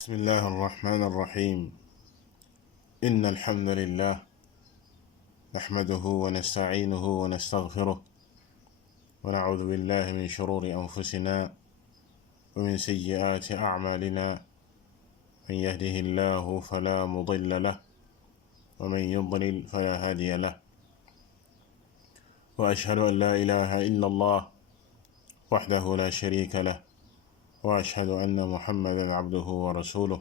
بسم الله الرحمن الرحيم. إن الحمد لله نحمده ونستعينه ونستغفره ونعوذ بالله من شرور أنفسنا ومن سيئات أعمالنا. من يهده الله فلا مضل له ومن يضلل فلا هادي له، وأشهد أن لا إله إلا الله وحده لا شريك له، وأشهد أن محمدا عبده ورسوله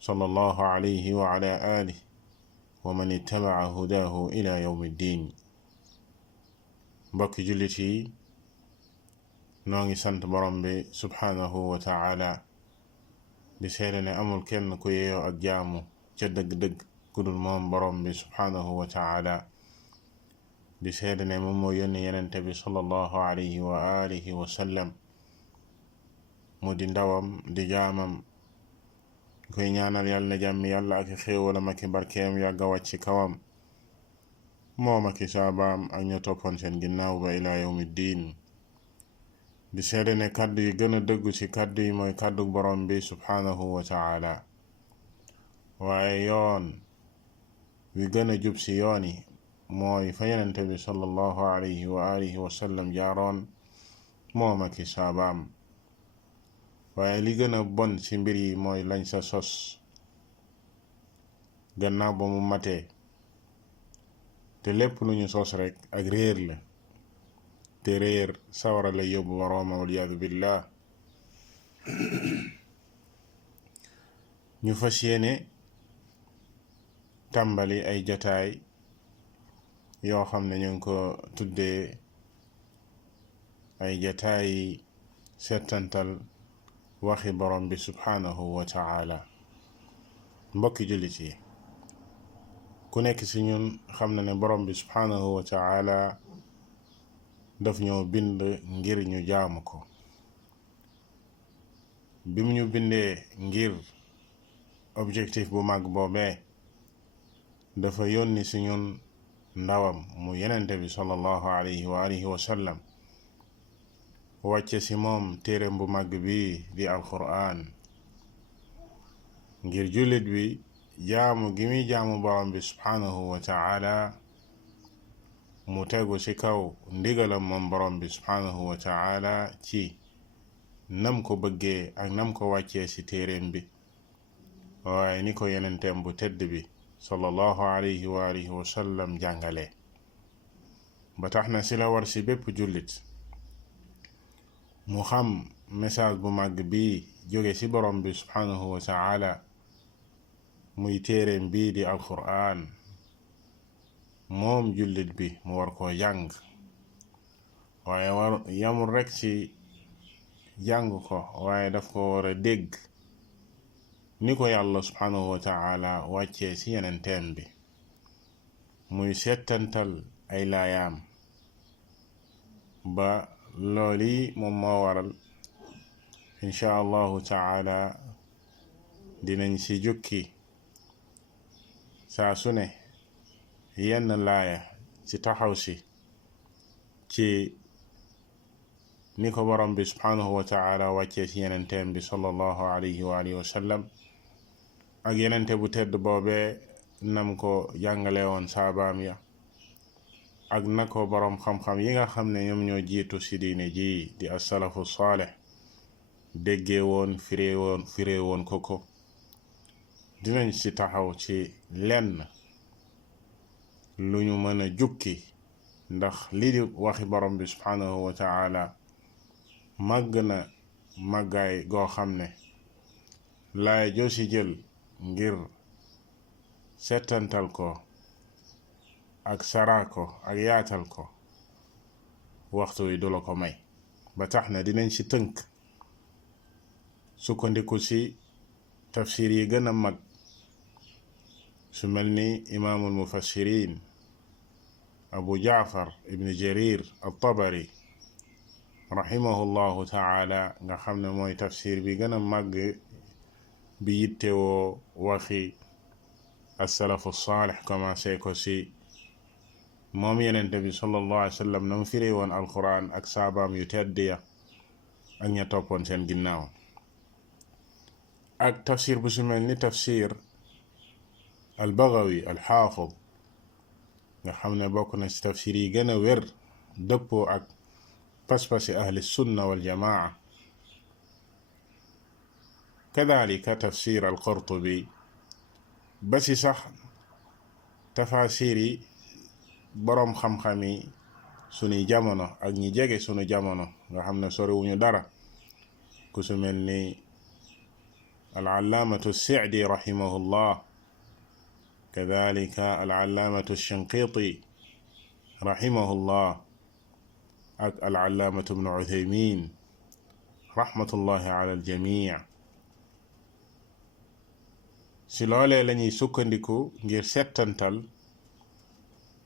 صلى الله عليه وعلى آله ومن اتبع هداه إلى يوم الدين. mbokki jullit yi, noo ngi sant borom bi subhaanahu wa taala di seede ne amul kenn ku yeyoo ak jaamu ca dëgg-dëgg ku dul moom borom bi subhaanahu wa taala. di seede ne moom moo yónni yenente bi sallallahu alayhi wa alihi wa sallam mu di ndawam di jaamam, koy ñaanal yàlla na jàmmi yàlla ak xéewalam ak barkeem yàgg a wàcc kawam moom ak saabaam ak ñu toppoon seen ginnaaw ba ilaa yawmi diin. di seede ne kàddu yi gën a dëggu ci kàddu yi mooy kàddu borom bi subhaanahu wa taala, waaye yoon wi gën a jub ci yoon yi mooy fa yenente bi sallallahu alayhi wa alihi wa sallam jaaroon moom ak saabaam. waaye li gën a bon ci mbir yi mooy lañ sa sos gannaaw ba mu matee, te lépp lu ñu sos rekk ak réer la, te réer sawara la yóbbu warooma waliyaadu billah. ñu fas yéene tàmbali ay jataay yoo xam ne ñu ngi ko tuddee ay jataay settantal waxi borom bi subhaanahu wa taala. mbokki jullit yi, ku nekk ci ñun xam na ne borom bi subhaanahu wa taala daf ñoo bind ngir ñu jaamu ko. bi mu ñu bindee ngir objectif bu mag boobee, dafa yónni ci ñun ndawam mu yenente bi sallallahu alayhi wa alihi wa sallam, wàcce ci moom téereem bu mag bi di alquran, ngir jullit bi jaamu gi muy jaamu borom bi subhaanahu wa taala mu tegu ci kaw ndigalam moom borom bi subhaanahu wa taala ci nam ko bëggee ak nam ko wàccee ci téereem bi, waaye ni ko yenenteem bu tedd bi sallallahu alayhi wa alihi wa sallam jàngale. ba tax na ci la war ci bépp jullit mu xam message bu màgg bi jóge ci borom bi subhaanahu wa taala, muy téereem bii di alquran. moom jullit bi mu war koo jàng, waaye yamul rekk ci jàng ko, waaye daf ko war a dégg ni ko yàlla subhaanahu wa taala wàccee ci yenenteem bi, muy settantal ay laayaam. ba looli moom moo waral insha allahu taala dinañ ci jukki saa su ne yenn laaya ci taxaw ci ni ko borom bi subhaanahu wa taala wàccee ci yenenteem bi sallallahu alayhi wa alihi wa sallam, ak yenente bu tedd boobee nam ko jàngale woon saabaam ya, ak na ko boroom xam-xam yi nga xam ne ñoom ñoo jiitu ci diine ji di as-salafu saalih déggee woon firee woon ko. dinañ ci taxaw ci lenn lu ñu mën a jukki, ndax lii di waxi borom bi subhaanahu wa taala màgg na màggaay goo xam ne laay joo ci jël ngir settantal ko ak saraa ko ak yaatal ko, waxtu wi du la ko may. ba tax na dinañ ci tënk sukkandiku ci tafsir yi gën a mag, su mel ni imaamul mufassirin abu jaafar ibn jarir at-tabari rahimahullahu taala, nga xam ne mooy tafsir bi gën a màgg bi yittewoo waxi as-salafu saalih, commencé ko ci moom yenente bi sallallahu alayhi wa sallam na mu firee woon alquran ak saabaam yu tedd ya ak ña toppoon seen ginnaaw. ak tafsir bu su mel ni tafsir al Baghawi al Xaafid nga xam ne bokk na ci tafsir yi gën a wér dëppoo ak pas-pasi ahli sunna wal jamaa. kadalika tafsir al Qurtubi ba ci sax tafasir yi boroom xam-xam yi sunuy jamono ak ñi jege sunu jamono nga xam ne soriwuñu dara ku su mel ni al-allaamatu as-Sa'di rahimahullah, kadalika al-allaamatu ash-Shinqiti rahimahullah ak al-allaamatu ibnu Uthaymin rahmatullahi ala al-jamii. si loolee lañuy sukkandiku ngir settantal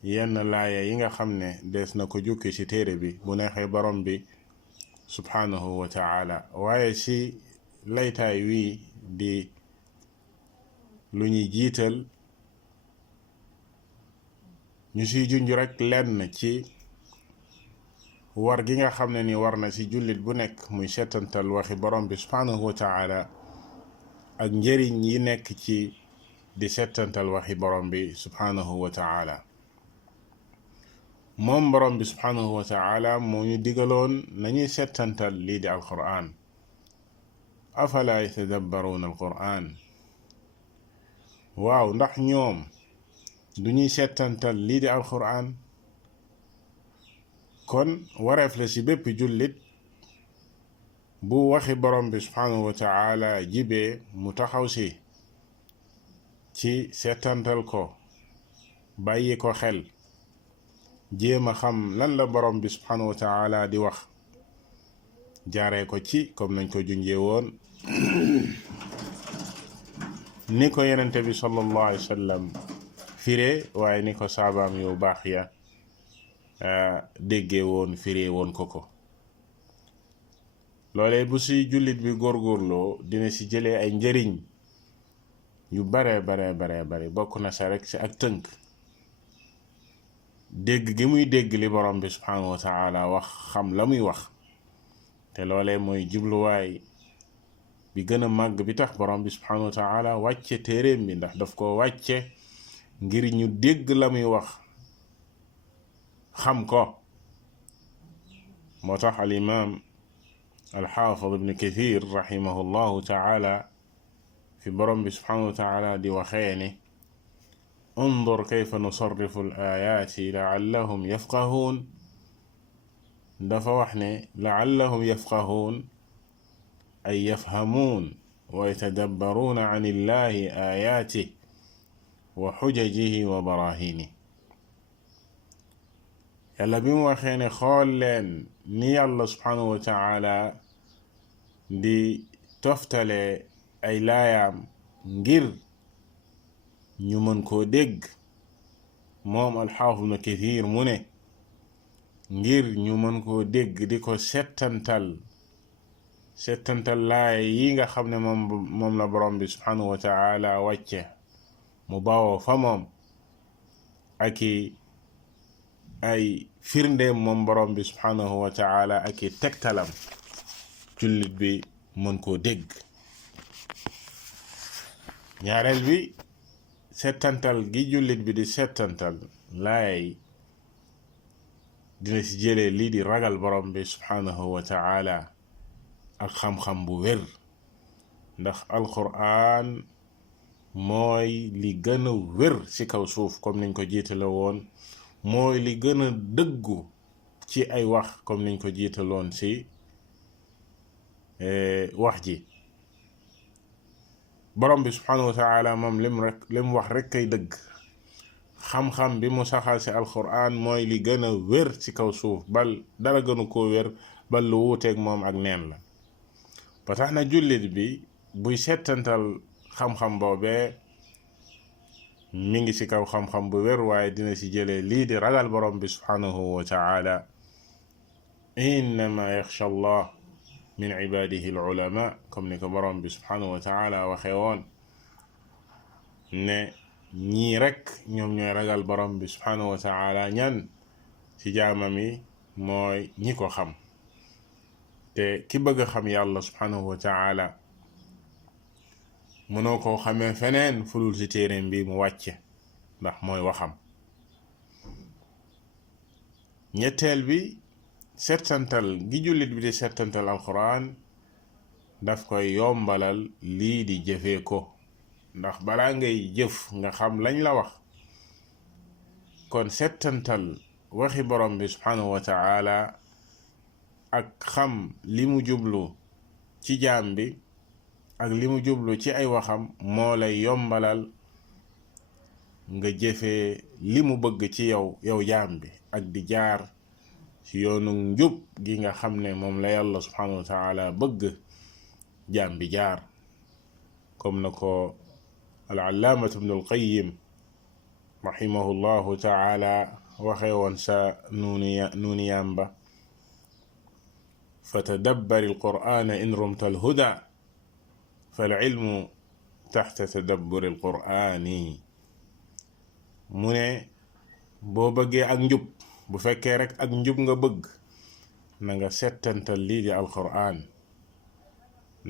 yenn laaya yi nga xam ne des na ko jukki ci téere bi bu neexee borom bi subhanahu wa ta'ala. waaye ci laytaay wii di lu ñuy jiital ñu ciy junj rek lenn ci war gi nga xam ne ni war na ci jullit bu nekk muy settantal waxi borom bi subhanahu wa ta'ala ak njëriñ yi nekk ci di settantal waxi borom bi subhanahu wa ta'ala. moom borom bi subhanahu wa ta'ala moo ñu digaloon nañuy settantal lii di alquran. afala yatadabbaruuna alquran, waaw ndax ñoom duñuy settantal lii di alquran. kon wareef la ci bépp jullit bu waxi borom bi subhanahu wa ta'ala jibee mu taxaw ci settantal ko, bàyyi ko xel, jéem a xam lan la borom bi subhanahu wa ta'ala di wax, jaaree ko ci comme nañ ko junjee woon ni ko yenente bi sallallahu alayhi wa sallam firee, waaye ni ko saabaam yu baax ya déggee woon firee woon ko. loolee bu ci jullit bi góorgóorloo dina ci jëlee ay njëriñ yu bare bokk na sa rek ci ak tënk dégg gi muy dégg li borom bi subhanahu wa ta'ala wax, xam la muy wax. te loolee mooy jubluwaay bi gën a màgg bi tax borom bi subhanahu wa ta'ala wàcce téeréem bi, ndax daf ko wàcce ngir ñu dégg la muy wax, xam ko. moo tax al imam al xaafid ibn Kathir rahimahullahu ta'ala fi borom bi subhanahu wa ta'ala di waxee ne undur kayfa nusarrifu al ayati la'allahum yafqahuun. dafa wax ne la'allahum yafqahuun ay yafhamuun wa yatadabbaruuna an illahi ayatihi wa xujajihi wa barahinihi. yàlla bi mu waxee ne xool leen ni yàlla subhanahu wa ta'ala di toftale ay laayaam ngir ñu mën koo dégg, moom alxaafid ibn Kathir mu ne ngir ñu mën koo dégg di ko settantal laaya yi nga xam ne moom la borom bi subhanahu wa ta'ala wàcce mu bawoo fa moom ak ay firndeem moom borom bi subhanahu wa ta'ala ak tegtalam, jullit bi mën koo dégg. ñaareel bi, settantal gi jullit bi di settantal laaya yi dina ci jëlee lii di ragal borom bi subhanahu wa ta'ala ak xam-xam bu wér, ndax alquran mooy li gën a wér ci kaw suuf comme niñ ko jiitale woon, mooy li gën a dëggu ci ay wax comme niñ ko jiitaloon ci wax ji. borom bi subhanahu wa ta'ala moom lim wax rek kay dëgg. xam-xam bi mu saxal ci alquran mooy li gën a wér ci kaw suuf, bal dara gënu koo wér, bal lu wuuteeg moom ak neen la. ba tax na jullit bi buy settantal xam-xam boobee mi ngi ci kaw xam-xam bu wér, waaye dina ci jëlee lii di ragal borom bi subhanahu wa ta'ala. innama yaxsha allah min ibadihi al ulama, comme ni ko borom bi subhanahu wa ta'ala waxee woon ne ñii rek ñoom ñooy ragal borom bi subhanahu wa ta'ala. ñan ci jaamam yi mooy ñi ko xam. te ki bëgg a xam yàlla subhanahu wa ta'ala mënoo koo xamee feneen fulul ci téeréem bi mu wàcce ndax mooy waxam. ñetteel bi settantal gi jullit bi di settantal alquran daf koy yombalal lii di jëfee ko, ndax balaa ngay jëf nga xam lañ la wax. kon settantal waxi borom bi subhanahu wa ta'ala ak xam li mu jublu ci jaam bi ak li mu jublu ci ay waxam moo lay yombalal nga jëfee li mu bëgg ci yow jaam bi ak di jaar ci yoonu njub gi nga xam ne moom la yàlla subhanahu wa ta'ala bëgg jaam bi jaar, comme na ko al-allaamatu ibnu al-qayyim rahimahullahu ta'ala waxee woon sa nuuniyam ba: fatadabbari al-qur'ana in rumta al-huda fal-ilmu taxta tadabburi al-qur'ani. mu ne boo bëggee ak njub, bu fekkee rek ak njub nga bëgg, na nga settantal lii di alquran,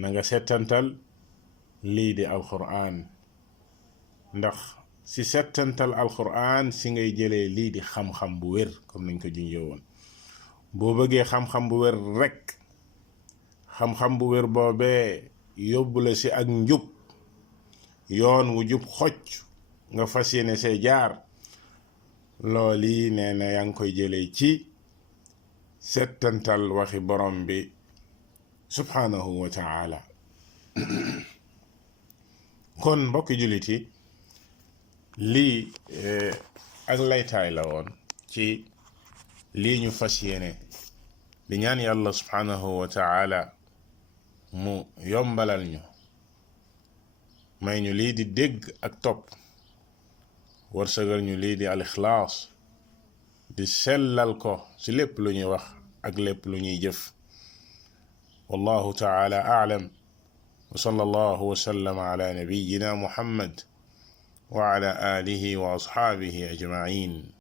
na nga settantal lii di alquran, ndax si settantal alquran si ngay jëlee lii di xam-xam bu wér, comme nañ ko junjee woon. boo bëggee xam-xam bu wér rek, xam-xam bu wér boobee yóbbu la si ak njub, yoon wu jub xocc nga fas yéene see jaar, looli nee na yaa ngi koy jëlee ci settantal waxi borom bi subhanahu wa ta'ala. kon mbokki jullit yi, lii ak laytaay la woon ci lii ñu fas yéene di ñaan yàlla subhanahu wa ta'ala mu yombalal ñu, may ñu lii di dégg ak topp, wërsëgal ñu lii di al ixlaas, di sellal ko ci lépp lu ñuy wax ak lépp lu ñuy jëf. wallahu ta'ala a'lam, wa sallallahu wa sallama ala nabiyyina muhammad wa ala alihi wa ashabihi ajma'in.